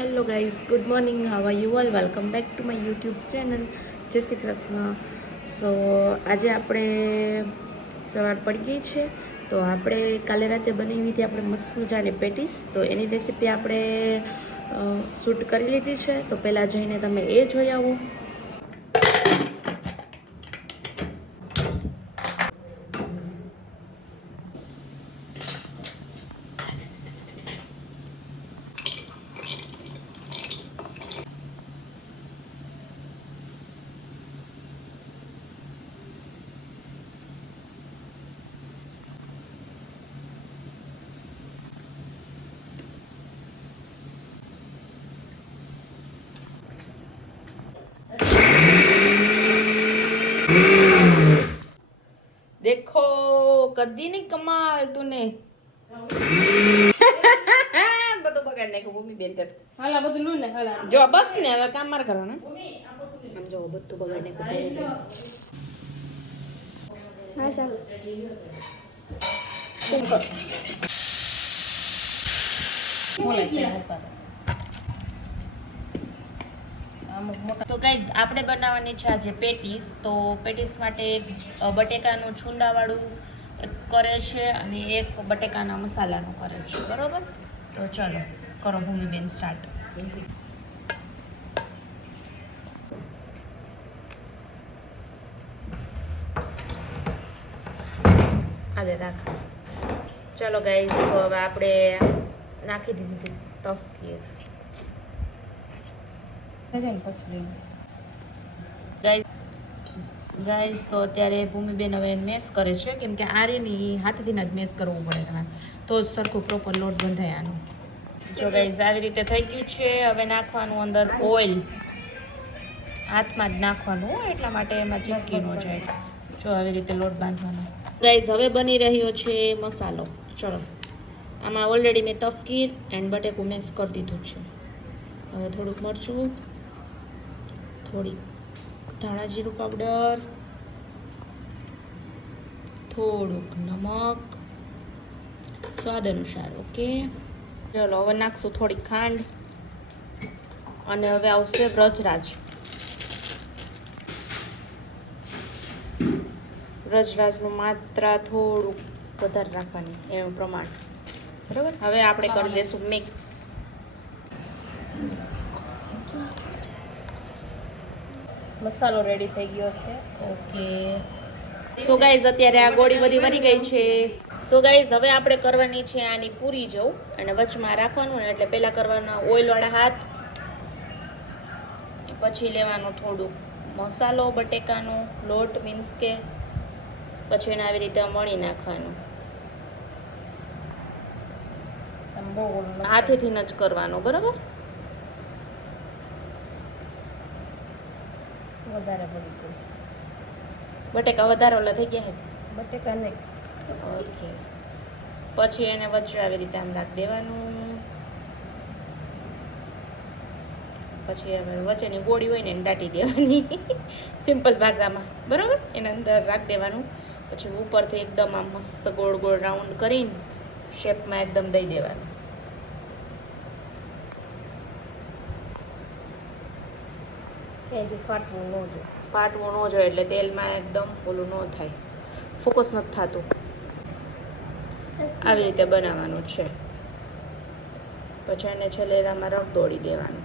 Hello guys, good morning. How are you all? Welcome back to my YouTube channel. જય શ્રી કૃષ્ણ. સો આજે આપણે સવાર પડી ગઈ છે, તો આપણે કાલે રાતે બનાવી હતી આપણે મસ્ત મજાની પેટીસ. તો એની રેસીપી આપણે શૂટ કરી લીધી છે, તો પહેલાં જઈને તમે એ જોઈ આવો. देखो कर दी नहीं कमाल तूने. બધું બગાડ નાખ્યું ભૂમિ બેન. હાલા બધું લું ને હાલા જો બસ ને હવે કામ માર કરવાનું. આમ જો બધું બગાડ નાખ્યું. હા ચાલ તો ગાઈઝ આપણે બનાવવાની છે આજે પેટીસ. તો પેટીસ માટે બટેકાનું છુંદાવાળું એક કરે છે અને એક બટેકાના મસાલાનું કરે છે, બરોબર? તો ચલો કરો ભૂમિબેન સ્ટાર્ટ. હાલે રાખ. ચલો ગાઈઝ, તો હવે આપણે નાખી દીધી તફકીર. ગાઈઝ તો અત્યારે ભૂમિબેન હવે મેસ કરે છે, કેમ કે આ રેની હાથથી જ મેસ કરવું પડે તમારે, તો જ સરખું પ્રોપર લોટ બંધાય આનું. જો ગાઈઝ આવી રીતે થઈ ગયું છે. હવે નાખવાનું અંદર ઓઇલ. હાથમાં જ નાખવાનું, એટલા માટે એમાં ચીપકી ન જાય. જો આવી રીતે લોટ બાંધવાનો. ગાઈઝ હવે બની રહ્યો છે મસાલો. ચલો, આમાં ઓલરેડી મેં તફકીર એન્ડ બટેકું મિક્સ કરી દીધું છે. હવે થોડુંક મરચું, થોડીક ધાણા જીરું પાવડર, થોડુંક નમક, સ્વાદ અનુસાર. ઓકે, ચલો હવે નાખશું થોડીક ખાંડ અને હવે આવશે વ્રજરાજ. વ્રજરાજનું માત્રા થોડુંક વધારે રાખવાની, એનું પ્રમાણ, બરાબર? હવે આપણે કરી દઈશું મિક્સ. મસાલો રેડી થઈ ગયો છે. ઓકે, સો ગાઈઝ અત્યારે આ ગોળી બધી વરી ગઈ છે. સો ગાઈઝ હવે આપણે કરવાની છે આની પૂરી જવું, અને વચમાં રાખવાનું ને, એટલે પહેલાં કરવાના ઓઇલવાળા હાથ, પછી લેવાનું થોડુંક મસાલો બટેકાનો લોટ, મીન્સ કે પછી એને આવી રીતે મળી નાખવાનું. હાથેથી જ કરવાનું, બરાબર? વધારે પડી ગઈશ. બટેકા વધારે ઓલા થઈ ગયા છે. બટેકા નહીં. ઓકે, પછી એને વચ્ચે આવી રીતે આમ રાખી દેવાનું. પછી હવે વચ્ચેની ગોળી હોય ને એને દાટી દેવાની. સિમ્પલ ભાષામાં, બરાબર? એના અંદર રાખી દેવાનું. પછી ઉપરથી એકદમ આમ મસ્ત ગોળ ગોળ રાઉન્ડ કરીને શેપમાં એકદમ દઈ દેવાનું. એથી ફાટવું ન જોઈએ. ફાટવું ન જોઈએ, એટલે તેલમાં એકદમ ઓલું ન થાય, ફોકસ નથી થતું. આવી રીતે બનાવવાનું છે. પછી એને છેલ્લેરામાં રખ દોડી દેવાનું.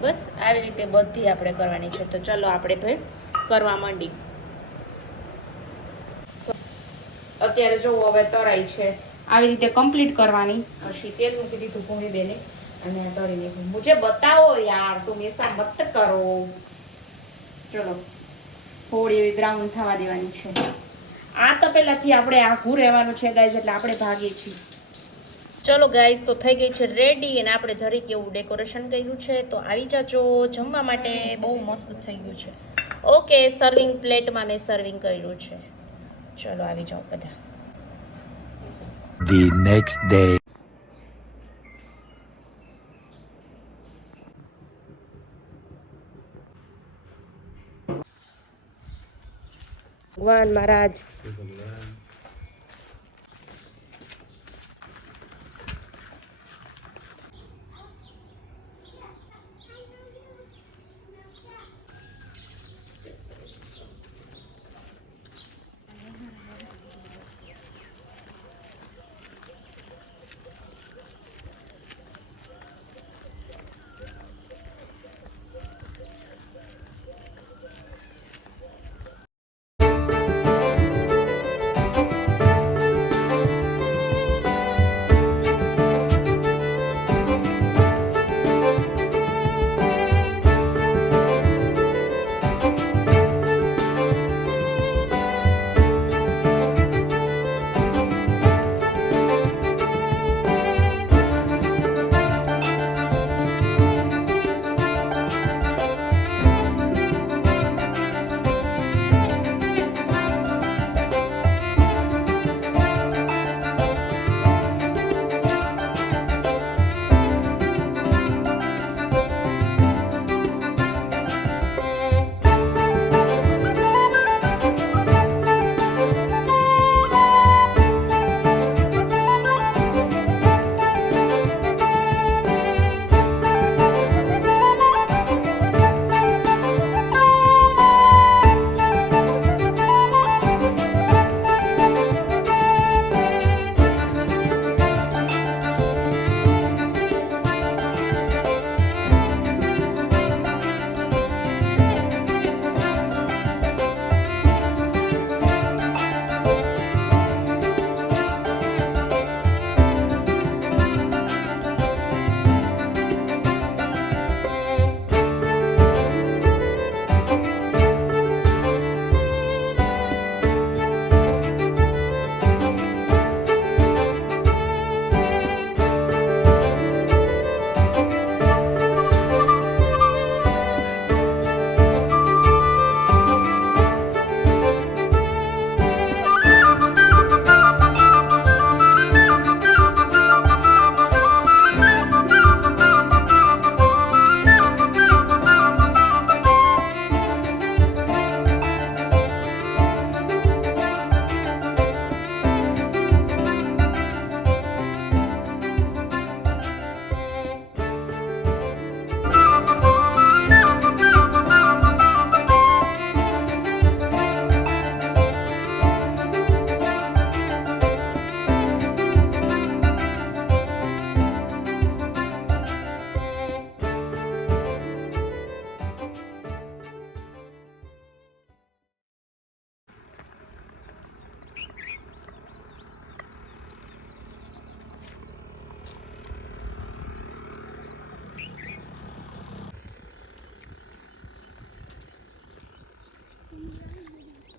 બસ આવી રીતે બધી આપણે કરવાની છે. તો ચલો આપણે ભાઈ કરવા માંડી. અત્યારે જોવો હવે તરાઈ છે. આવી રીતે કમ્પ્લીટ કરવાની. પછી તેલ મૂકી દીધું ભૂમિબેને અને તળી નાખ્યું. મુझे बताओ યાર, તુમ એસા મત કરો. ચલો થોડી એવી બ્રાઉન થવા દેવાની છે. આ તો પહેલાથી આપણે આઘું રહેવાનું છે ગાઈઝ, એટલે આપણે ભાગીએ છીએ. ચલો ગાઈઝ, તો થઈ ગઈ છે રેડી, અને આપણે જરીક એવું ડેકોરેશન કર્યું છે. તો આવી જાજો જમવા માટે. બહુ મસ્ત થઈ ગયું છે. ઓકે, સર્વિંગ પ્લેટમાં મેં સર્વિંગ કર્યું છે. ચલો આવી જાઓ બધા. The next day. ભગવાન મહારાજ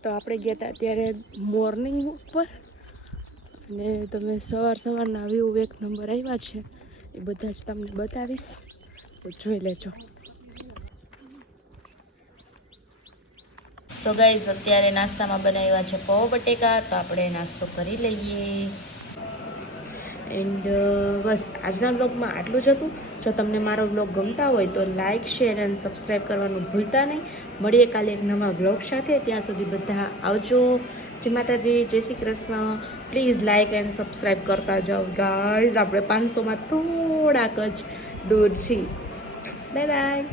તો આપણે ગયા હતા ત્યારે મોર્નિંગ ઉપર, અને તમે સવારના વ્યૂ એક નંબર આવ્યા છે એ બધા જ તમને બતાવીશ, તો જોઈ લેજો. તો ગાઈઝ અત્યારે નાસ્તામાં બનાવ્યા છે પૌવા બટેકા, તો આપણે નાસ્તો કરી લઈએ. એન્ડ બસ આજના બ્લોગમાં આટલું જ હતું. જો તમને મારો બ્લોગ ગમતા હોય તો લાઇક, શેર અને સબસ્ક્રાઈબ કરવાનું ભૂલતા નહીં. મળીએ કાલે એક નવા બ્લોગ સાથે. ત્યાં સુધી બધા આવજો. જય માતાજી, જય Shri Krishna. Please like and subscribe કરતા જાઓ ગાઈઝ. આપણે 500માં થોડાક જ દૂર છીએ. Bye bye.